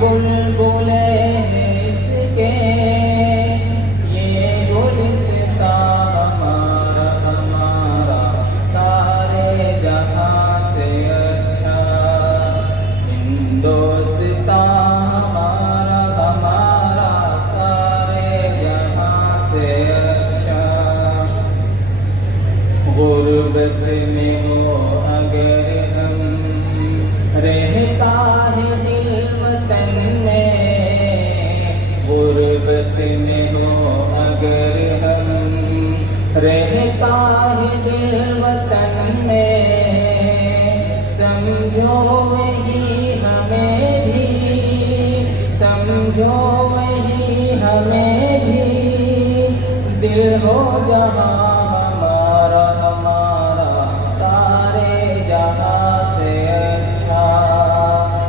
बुलबुले इसके, ये गुलिस्तां हमारा हमारा सारे जहां से अच्छा। हिंदुस्तां हमारा हमारा सारे जहां से अच्छा। गुर्बत में हो अगर हम, रहता है दिल वतन में। गुर्बत में हो अगर हम, रहता है दिल वतन में। समझो वही हमें भी, समझो वही हमें भी। दिल हो जहाँ हमारा हमारा सारे जहाँ से अच्छा।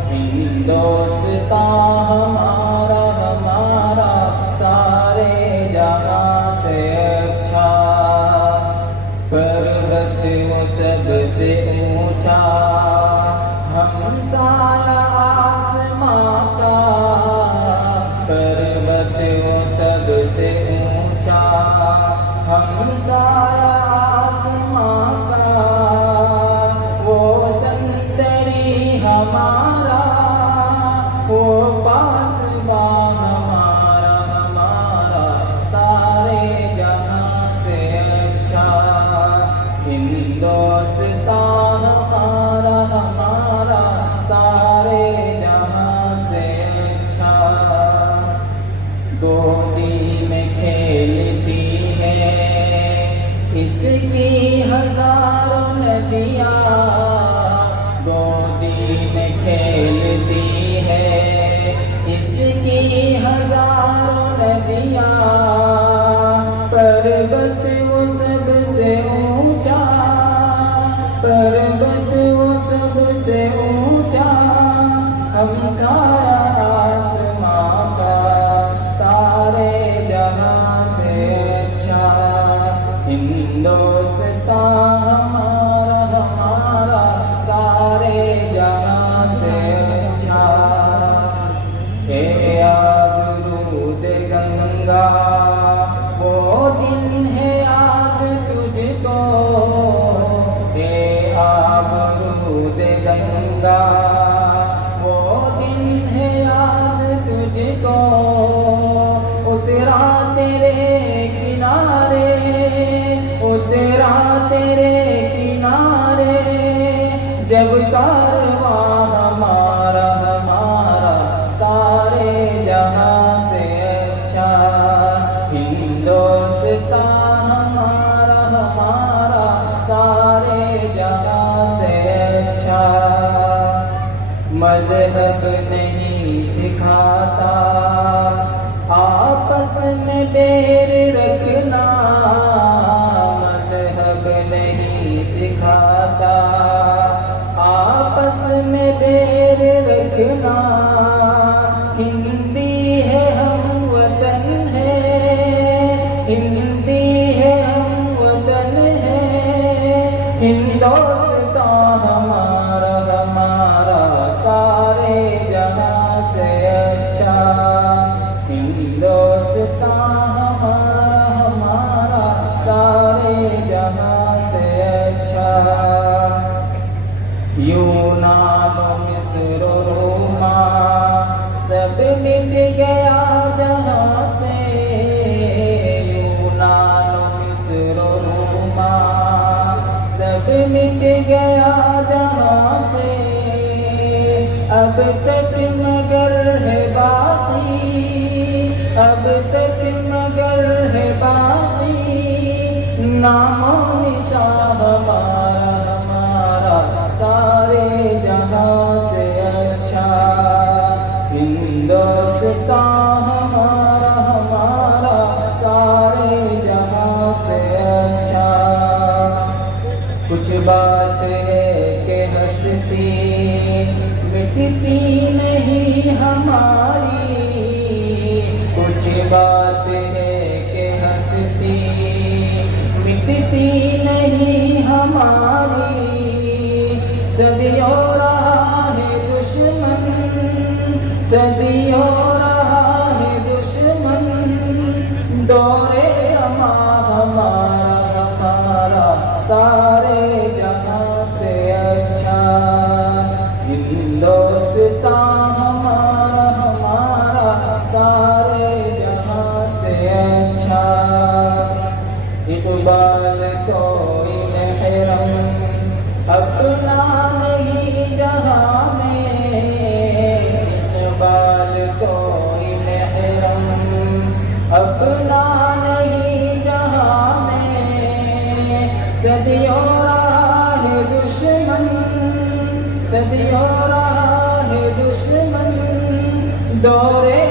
हिंदुस्तां हमारा हमारा सारे जहाँ से अच्छा। पर्वत वो सबसे ऊंचा, हमसाया आसमां का। पर्वत वो सबसे ऊंचा, हमसाया आसमां का। वो संतरी हमारा, वो पासबा हमारा हमारा सारे जहां से अच्छा। हिंदुस्तां हमारा हमारा सारे जहां से अच्छा। गोदी में खेलती है इसकी हजारों नदियाँ। गोदी में खेलती है इसकी हजारों नदियाँ। पर्वत वो सबसे ऊंचा, पर्वत वो सबसे ऊंचा। हमसाया आसमां का सारे जहां से अच्छा। हिंदुस्तां हमारा हमारा सारे जहां से अच्छा। हे आबरूद गंगा, वो दिन है याद तुझको। हे आबरूद गंगा, वो दिन है याद तुझको। उतरा तेरे किनारे, उतरा तेरे किनारे। जब कारवां हमारा हमारा सारे जहां से अच्छा। हिंदुस्तां हमारा हमारा सारे जहां से अच्छा। मज़हब नहीं सिखाता आपस में बैर रखना। मज़हब नहीं सिखाता आपस में बैर रखना। हिंदी है हम वतन है, हिंदी है हम वतन है। हिंदुस्तां हमारा हमारा सारे जहां से अच्छा। हिंदुस्तां हमारा हमारा सारे जहां से अच्छा। यूनान मिस्र रोमा सब मिट गया जहां से। यूनान मिस्र रोमा सब मिट गया जहां से। अब तक मगर है बाकी, अब तक मगर है बाकी। नामो निशान हमारा हमारा सारे जहां से अच्छा। हिंदुस्तां हमारा हमारा सारे जहां से अच्छा। कुछ बात है कि हंसती मिटती नहीं हमारी। कुछ बात है कि हंसती मिटती नहीं हमारी। सदियों रहा है दुश्मन, सदियों रहा है दुश्मन, दौरे अमा हमारा हमारा सारे जहां से अच्छा। हिंदुस्तां हमारा हमारा सारे जहां से अच्छा। इकबाल को इन्हरम अपना नहीं जहां में, इकबाल को इन्हरम अपना नहीं जहां में। सदियों राह दुश्मन, सदियों राह दुश्मन, दौरे